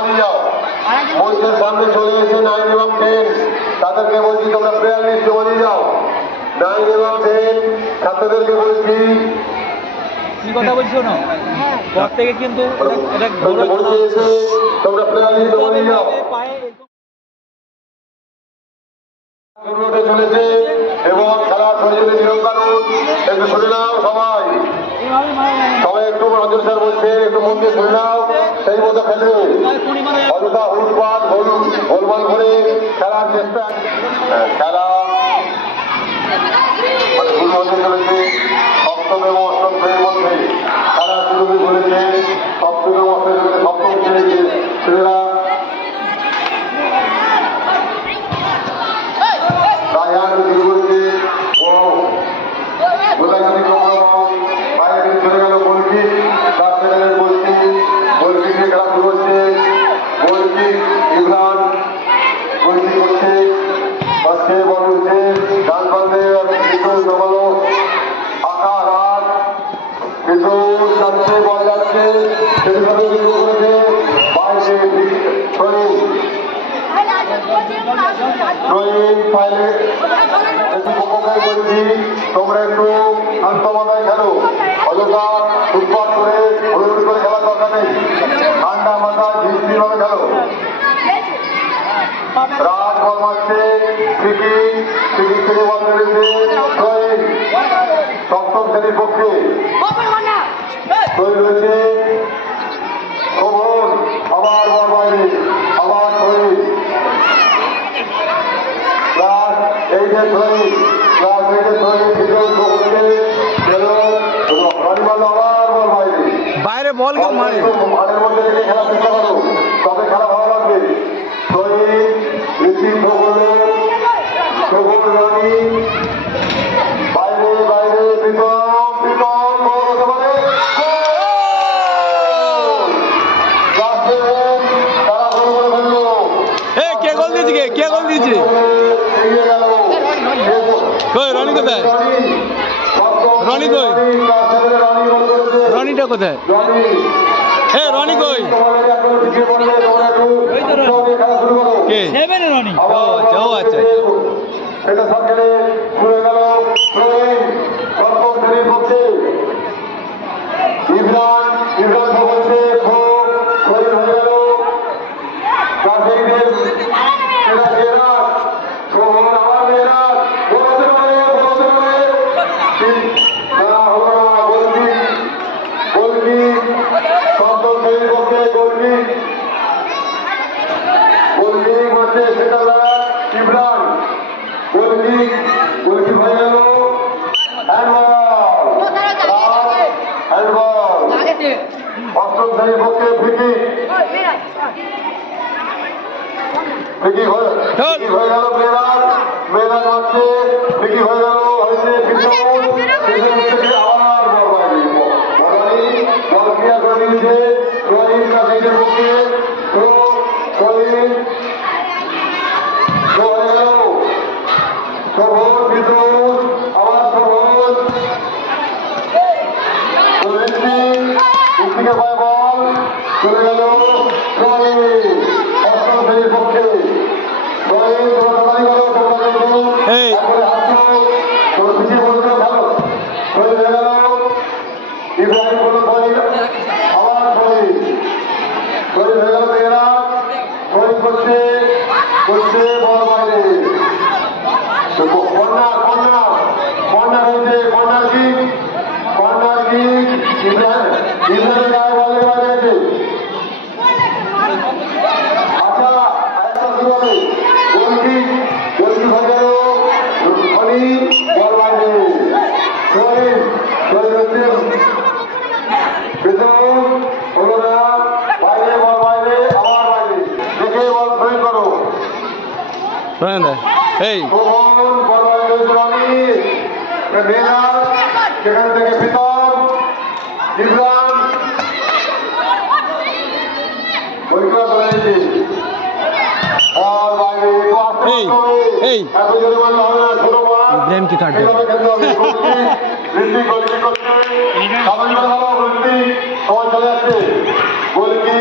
জমা দিয়ে যাও। মঞ্চের সামনে চলে এসে 9 এবং 10 তাদেরকে বলছি তোমরা প্রেয়ার লিস্ট জমা দিয়ে যাও। 9 এবং 10 ছাত্রদেরকে বলছি কি কথা বলছো না ঘর থেকে কিন্তু তোমরা প্রেয়ার লিস্ট জমা দিয়ে যাও। চলেছে এবং খেলার প্রয়োজনীয় নিয়ম কানুন একটু শুনে নাও সবাই একটু রঞ্জন স্যার বলছে একটু মন দিয়ে শুনে নাও, সেই মতো খেলবে। অযথা হুটপাট গোলমাল করে খেলার চেষ্টা খেলা ভুল হতে চলেছে। সপ্তম এবং অষ্টম শ্রেণীর মধ্যে খেলা শুরু করেছে। সপ্তম এবং অষ্টম শ্রেণীর সপ্তম শ্রেণীর ছেলেরা চলে গেল গোলকি গোলকি খেলা শুরু হচ্ছে। গোলকি ইমরান গোলকি করছে পাশে বল উঠছে ডান পাশে জমালো আঁকা রাত কিছু যাচ্ছে বল যাচ্ছে সেভাবে শুরু করেছে বাইরে বলছি তোমরা একটু শান্ত মাথায় খেলো। অযথা ফুটবল করে হলুদ করে খেলার দরকার নেই। ঠান্ডা মাথায় ঝিঝিভাবে খেলো। রাত বল মারছে ক্রিকেট থেকে বল মেরেছে সপ্তম শ্রেণীর পক্ষে তৈরি হয়েছে শোভন আবার বল বাইরে আবার তৈরি এই যে তৈরি বাইরে বল কেউ মারে মাঠের মধ্যে রেখে খেলার চেষ্টা করো, তবে খেলা ভালো লাগবে। বাইরে বাইরে কে গোল দিয়েছে কে গোল দিয়েছে রনি কোথায় রনি কই রনিটা কোথায় রনি কই কে রনি ও আচ্ছা এটা সরকারে শুরু হয়ে গেল ইমরান বলছে হয়ে গেল ইমরান গোলকি হয়ে গেল অষ্টম শ্রেণীর পক্ষে ফিকি হয়ে গেল মেয়েরা মারছে ফিকি হয়ে গেল হয়েছে আবার বল ক্রিয়া করে দিয়েছে পক্ষে বল চলে গেল অষ্টম শ্রেণীর পক্ষে ইব্রাহিম কোনো বল আবার শরীর হয়ে গেল মেয়েরা শরীর করছে বল বাইরে কর্নার হয়েছে কর্নার কি ইব্রাহিমের গায়ে বল বাইরে আছে। আচ্ছা আরেকটা শুরু হবে গোলকি হয়ে গেল বল বাইরে শরীর হচ্ছে হলো না বাইরে বল বাইরে আবার বাইরে দেখে বল শরীর করো বল বাইরে মেয়েরা সেখান থেকে প্রীতম ইমরান পরীক্ষা করেছি চলে যাচ্ছে গোলকি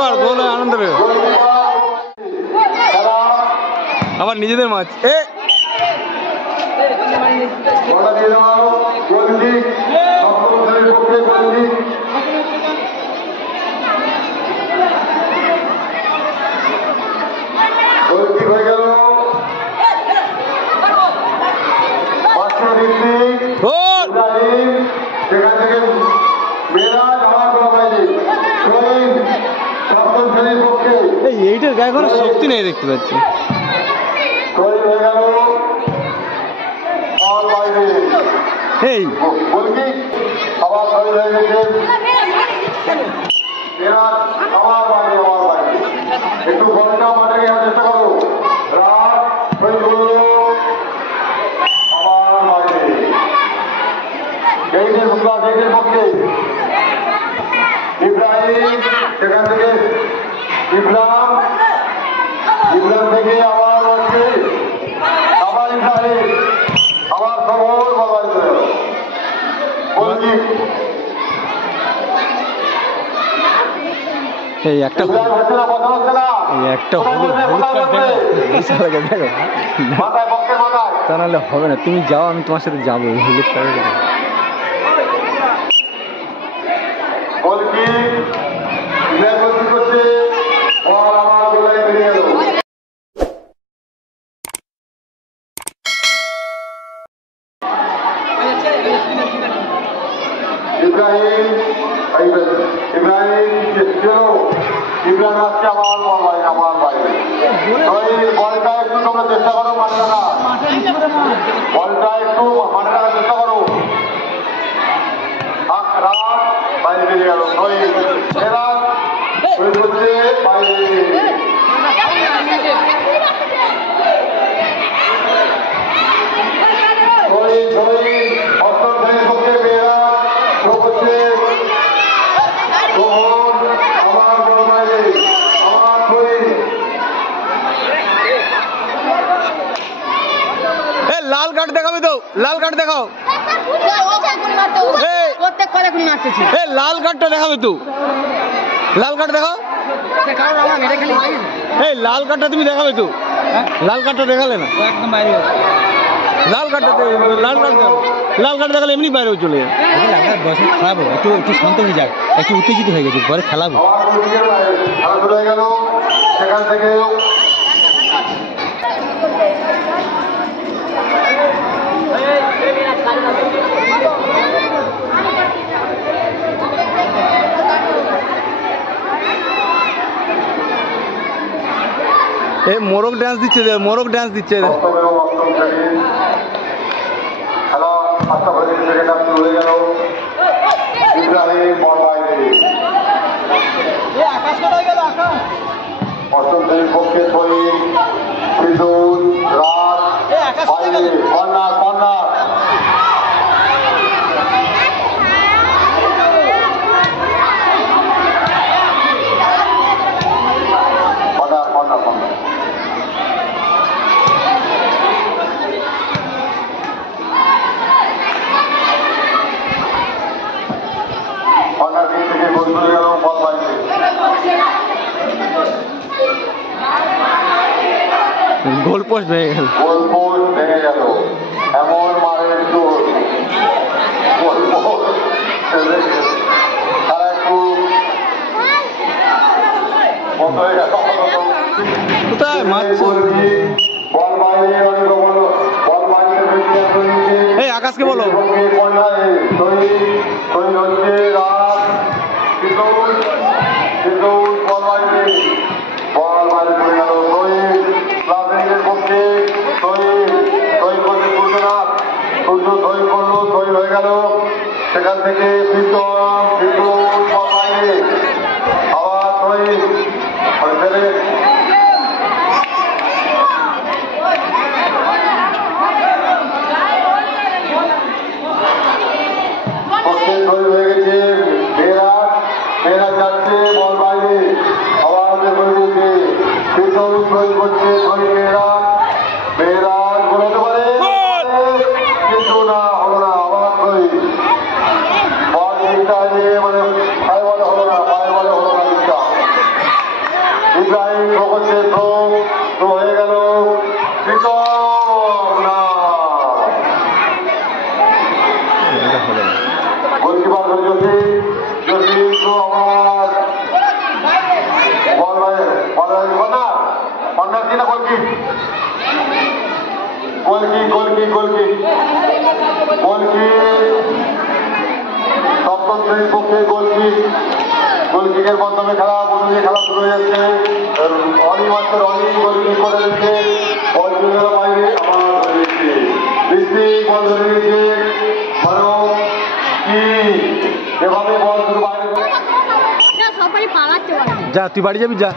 কর, গোল আনন্দ রে। আবার নিজেদের মাছ। হয়ে গেল সেখান থেকে মেয়েরা যাওয়ার কোনো বাইরে সপ্তম শ্রেণীর পক্ষে এইটার গায়ে কোনো শক্তি নেই দেখতে পাচ্ছি। হয়ে গেল বাইরে এই বলবি আবার তৈরি হয়ে গেছে এরা আবার বাইরে আবার বাইরে একটু বলটা মাঠে গিয়ে চেষ্টা করো রাত তৈরি করলো আবার বাইরে গেইটের পক্ষে ইব্রাহিম সেখান থেকে ইব্রাহিম থেকে আবার হচ্ছে আবার ইব্রাহিম আবার খবর বাবার বলছি এই একটা হচ্ছে না কথা হচ্ছে না একটা হলুদ কার্ড দেখো মাথায় পক্ষের মাথায় তা নাহলে হবে না। তুমি যাও, আমি তোমার সাথে যাবো। হলুদ কার্ড বলছি করছে আমার গোলায় বেরিয়ে গেল ইব্রাহিম আসছে আমার বাইরে বলটা একটু তোমরা চেষ্টা করো মাঠে রাখা বলটা একটু মাঠে রাখার চেষ্টা করো রাত বাইরে বেরিয়ে গেল হচ্ছে বাইরে অষ্টম শ্রেণীর পক্ষে মেয়েরা হচ্ছে আমার বাইরে আমার শরীর লাল কার্ড দেখাবে তো, লাল কার্ড দেখাও। লাল কার্ডটা দেখাবে তো, লাল কার্ড দেখাও। এই লাল কার্ডটা তুমি দেখাবে তো, লাল কার্ডটা দেখালে না একদম বাইরে লাল কার্ডটা লাল কার্ড দেখালে এমনি বাইরেও চলে যায়। বয়স খারাপ একটু একটু শান্ত হয়ে যায়, একটু উত্তেজিত হয়ে গেছে, পরে খেলাবো। শুরু হয়ে গেল সেখান থেকে এই মোরগ ডান্স দিচ্ছে, মোরগ ডান্স দিচ্ছে। খেলা আটটা বাজে সেকেন্ড হাফ শুরু হয়ে গেল ইব্রাহিম বল বাইরে অষ্টম শ্রেণীর পক্ষে শহীদ ফিজুল রাত বাইরে কর্নার কর্নার গোল পোস্ট ভেঙে গেল, গোল পোস্ট ভেঙে গেল এমন মারের জোর গোল পোস্ট তারা একটু বন্ধ হয়ে গেল কোথায় মাছ বল বাইরে বল বাইরে এই আকাশকে বলো হচ্ছে রাত বল বাইরে বল বাইরে চলে গেল ক্লাবের পক্ষে করতে তুলবে না সূর্য করলো হয়ে গেল সেখান থেকে বল বাইরে আবার ছেলে হয়ে গেছে মেয়েরা যাচ্ছে বল বাইরে আবার করছে মেয়েরা বলতে পারে কিন্তু না হলো না আবার বল এইটা মানে পায়ে বলে হলো না পায়ে বলে হলো না করছে তো হয়ে গেল গোলকিপার ধরে জসি তো আমার কর্নার কি না গোলকি সপ্তম শ্রেণীর পক্ষে গোলকিকের মাধ্যমে খেলা বন্ধুদের খেলা শুরু হয়ে যাচ্ছে। অনিমাত্র অনেক গোলকি করে দিচ্ছে, বল চলে গেল বাইরে, আবার ধরে দিচ্ছে বৃষ্টি, বল ধরে দিচ্ছে ফারুক কি এভাবে বল শুধু বাইরে যা তুই বাড়ি যাবি যা।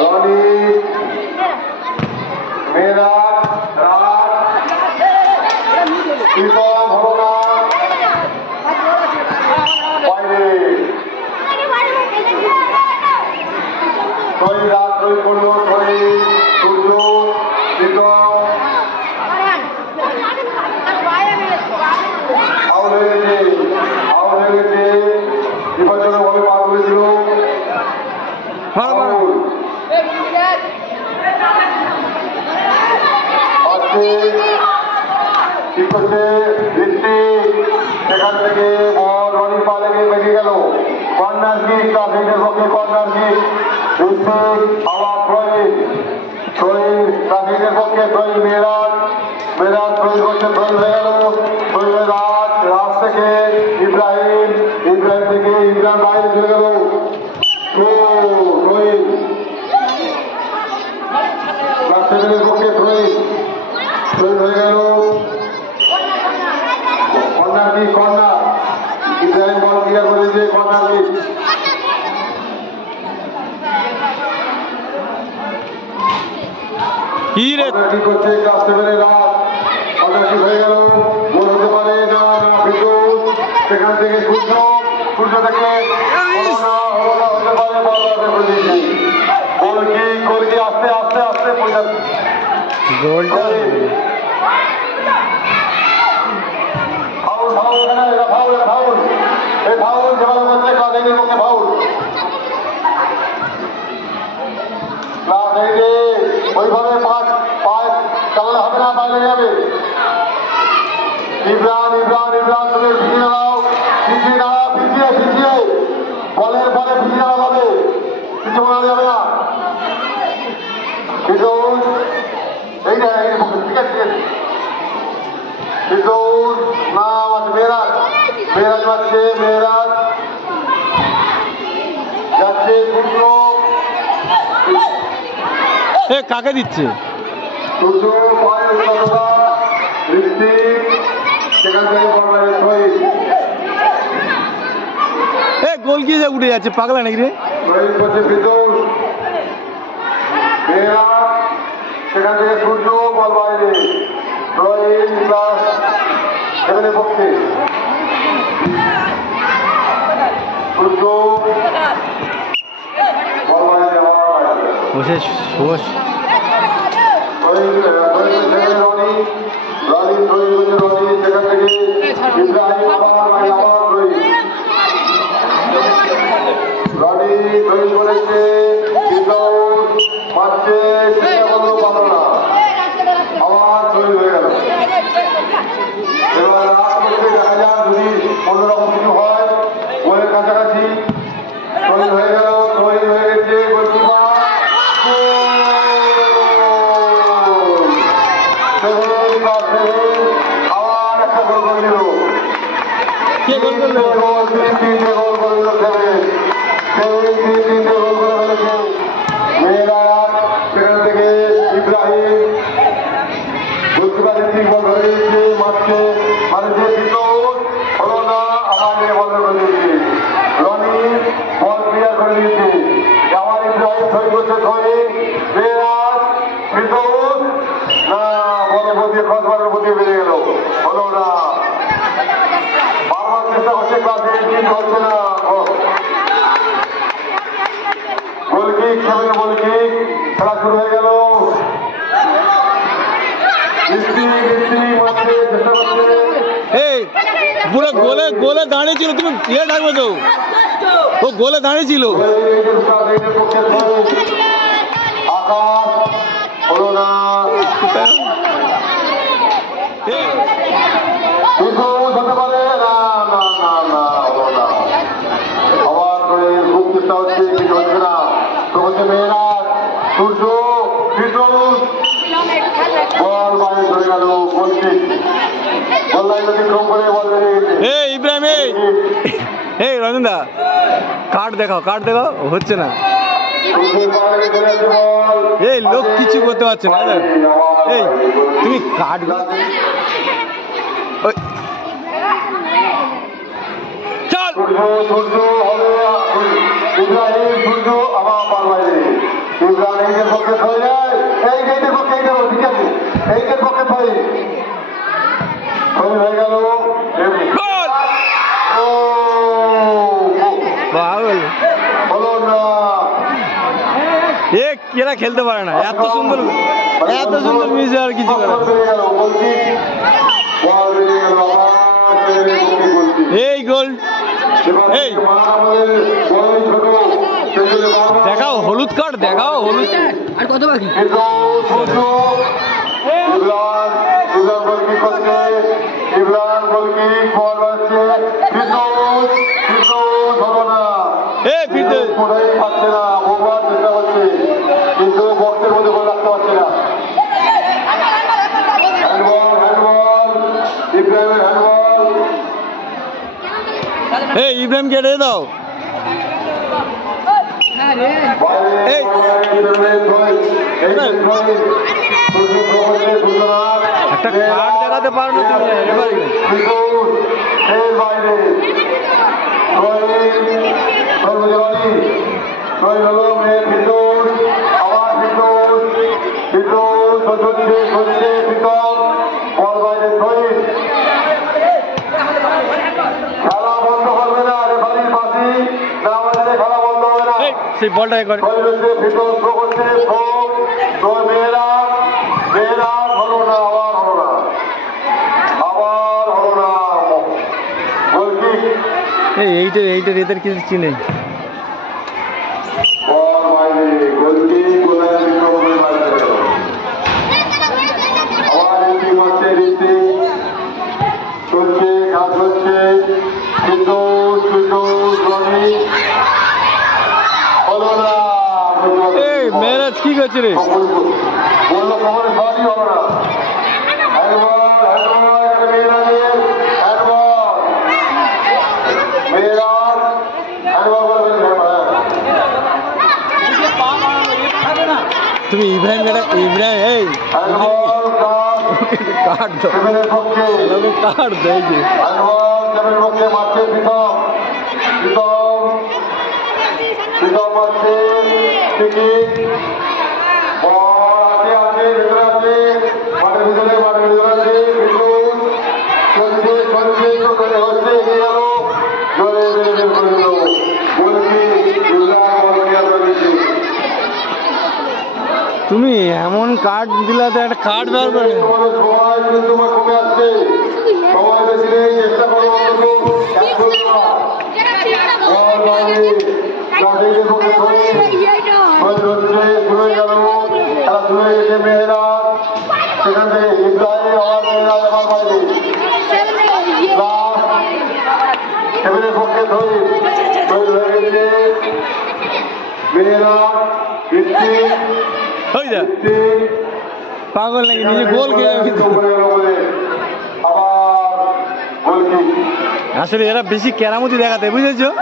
রনি মেরাজ রাজ কৃপন ভবনা বাইরে ছয় রাত ছয় পড়ল ছয় সূর্য প্রীতম আউট হয়ে গেছে বিপজ্জনকভাবে পার করেছিল। ঠিক করছে বৃষ্টি, সেখান থেকে বল রনি পা লেগে বেরিয়ে গেল। কর্নার কিক, ট্রাফিকের পক্ষে কর্নার কিক, বৃষ্টি আবার থ্রোইন ট্রাফিকের পক্ষে থ্রোইন মেয়েরাজ থ্রোইন করছে, থ্রোইন হয়ে গেল। থ্রোইনের রাজ থেকে ইব্রাহিম থেকে ইমরান বাইরে চলে গেল। থ্রোইন ট্রাফিকের পক্ষে থ্রোইন হয়ে গেল। কর্নার ইব্রাহিম বল ক্লিয়ার করে দিয়েছে, কর্নার কিক। কি রে কি করছে ক্লাস 7 এর রাত, কর্নার কিক হয়ে গেল, গোল হতে পারে না বিদ্যুৎ, সেখান থেকে সূর্য থেকে হতে পারে, বল করে দিয়েছে। গোল কি আস্তে গোলটা ওইভাবে পায়ে চালালে হবে না, বাইরে যাবে। ইমরান তুমি পিছিয়ে বলের পরে পিছিয়ে দাঁড়া হবে, কিছু বলা যাবে না। ঠিক আছে নাম আছে মেয়েরাজ পাচ্ছে, মেয়েরাজ যাচ্ছে কাকে দিচ্ছে? সূর্য পায়ের কতটা বৃষ্টি, সেখান থেকে গোল কি উঠে যাচ্ছে, পাগলা নাকি রে? করছে বিদ্যুৎ, মেয়েরাজ সেখান থেকে সূর্য বল বাইরে, সেখানে পক্ষে সূর্য বল বাইরে যাওয়া বসে শোষ রনি সেখান থেকে ইব্রাহিম রনি তৈরি করেছে, পাচ্ছে পাবো না, আবার তৈরি হয়ে গেল। এবার রাত করতে দেখা যাক যদি অন্যরকম কিছু হয়, গোলের কাছাকাছি তৈরি হয়ে গেল, তৈরি হয়ে গেছে গোলকিপার আবার একটা গোল করে দিল। কে গোল করলো? তিনটে গোল করে দিল, তিনটে গোল করে ফেলেছে মেয়েরা। সেখান থেকে ইব্রাহিম গোলকিপারের ঠিক বল ধরে দিচ্ছে, মারছে যে বিদ্যুৎ হলো না, আবার বল করে দিচ্ছে। রনি বল ক্লিয়ার করে দিচ্ছে, আবার ইব্রাহিম ধরে করছে, ধরে মেয়েরাজ বিদ্যুৎ না, বলে বদিয়ে খসবারের বদিয়ে বেরিয়ে গেল, হলো না। বারবার চেষ্টা করছে ক্লাসে, কিন্তু হচ্ছে না। গোলকিক, গোলকিক, খেলা শুরু হয়ে গেল। পুরো গোলে দাঁড়িয়েছিল, তুমি থাকবে তো, ও গোলে দাঁড়িয়েছিল। আকাশ হলো না কিন্তু হতে পারে না না না না হলো না আবার করে খুব চেষ্টা হচ্ছে কিছু হচ্ছে না তো হচ্ছে মেয়েরা সূর্য বল বাইরে চলে গেল বলছি বললাই অতিক্রম করে বল বেরিয়ে গেছে এই ইব্রাহিম এই রঞ্জন দা কার্ড দেখাও হচ্ছে না এই লোক কিছু করতে পারছে না এই তুমি কার্ড চল সূর্য হবে ইব্রাহিম সূর্য আবার বাইরে ইব্রাহিমের পক্ষে হয়ে যায় এই গেটের পক্ষে ঠিক আছে এইটার পক্ষে হয়ে গেল হলো না এরা খেলতে পারে না এত সুন্দর মিস আর কিছু করে এই গোল এই দেখাও হলুদ কার্ড দেখাও হলুদ আর কত বাকি পাচ্ছে না বহুবার চেষ্টা করছে কিন্তু বক্সের মধ্যে গোল রাখতে পারছে না হ্যান্ডবল ইব্রাহিমের হ্যান্ডবল এই ইব্রাহিমকে রে দাও একটা কার্ড দেখাতে পারো না তুমি হলো মেয়ে ভিতর আবার ভিতর হচ্ছে ভিতর বল বাইরে খেলা বন্ধ করবে না রেফারির বাসি না আমাদের খেলা বন্ধ হবে না সেই বলটা করে ভিতর থ্রো করছে থ্রো মেয়েরা হলো না আবার হলো না বলছি এইটা এদের কিছু চিনে মেয়েরাজ কি করছে রে বললো খবরে সবই হলো না তুমি ইব্রাহিম এই কার্ড দেয় যে মারছে মারছে টিকিট আছে ভিতরে আছে মাঠের ভিতরে আছে চলছে হচ্ছে এগিয়ে গেল জোরে বের করে দিল তুমি এমন কার্ড দিলা তো একটা কার্ড ব্যবহার করে সময় কিন্তু তোমার কমে আসছে সময় বেশি নেই চেষ্টা করো শুরু হয়ে গেল খেলা শুরু হয়ে গেছে মেয়েরা সেখান থেকে ইব্রাহিম আমার মেয়েরা আমার বাইরে সেভেনের পক্ষে ধরে হয়ে গেছে মেয়েরা পাগল নাকি নিজে গোল আসলে এরা বেশি কেরামতি দেখাতে বুঝেছো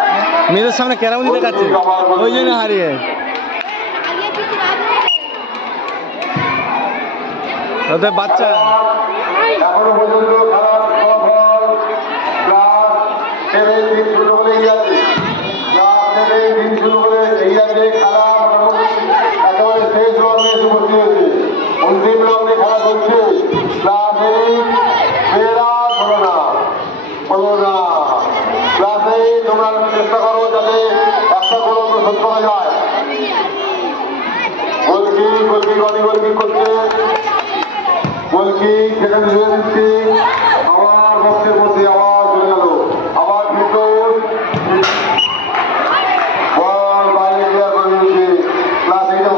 মেয়েদের সামনে কেরামতি দেখাচ্ছে ওই জন্য হারিয়ে ওদের বাচ্চা এখনো পর্যন্ত খারাপ ফলাফল শুরু হলে খেলা একেবারে শেষ লগ্নে এসে ভর্তি হয়েছে অন্তিম লগ্নে খেলা চলছে ক্লাসে তোমরা চেষ্টা করো যাতে একটা কোনো সত্য হয়ে যায় গোলকি করছে গোলকি সেখানে ধরে দিচ্ছে আবার বক্সের মধ্যে আবার চলে গেল আবার ভিতর বল বাইরে ক্লিয়ার করে দিচ্ছে ক্লাস এইটা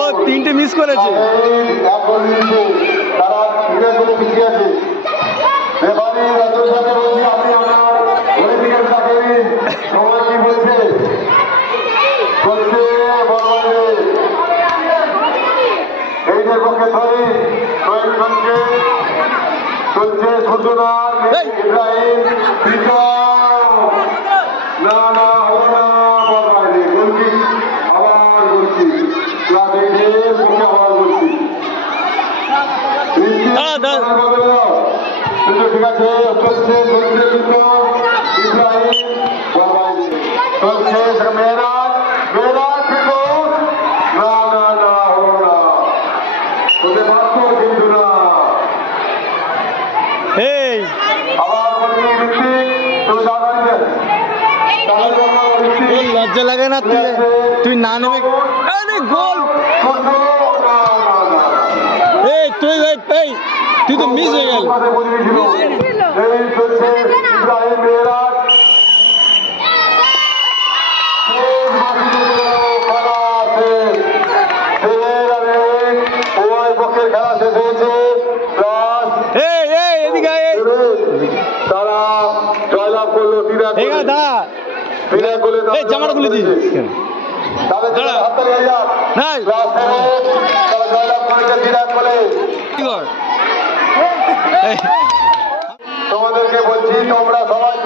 ও 3টে মিস করেছে। এখন নিচ্ছে তারা ফিরে করে পিছিয়ে আছে। রেফারি রাজুর সাথে বলছি আপনি আমার অলিম্পিকের তাকে সময় কি বলছে চলছে বর্তমানে এই যে পক্ষে ধরে চলছে চলছে সূর্যনাথ ইব্রাহিম না না হলো না বর্তমানে বলছি আবার বলছি ক্লাস 8 পক্ষে আবার বলছি ঠিক আছে চলছে চলছে ইব্রাহিম চলছে মেয়েরাজ মেয়েরাজ কিন্তু না না না হলো না তোদের বাধ্য কিন্তু না এই আবার বলবি ঋত্বিক তুমি তোর লজ্জা লাগে না? তুই না নেবে? আরে গোল! এই তুই এই তুই তো মিস হয়ে গেল। খেলা শেষ হয়েছে এদিকে তারা জয়লাভ করলো দাঁড়া, এই জামাটা খুলে দিস। তোমাদেরকে বলছি তোমরা সবাই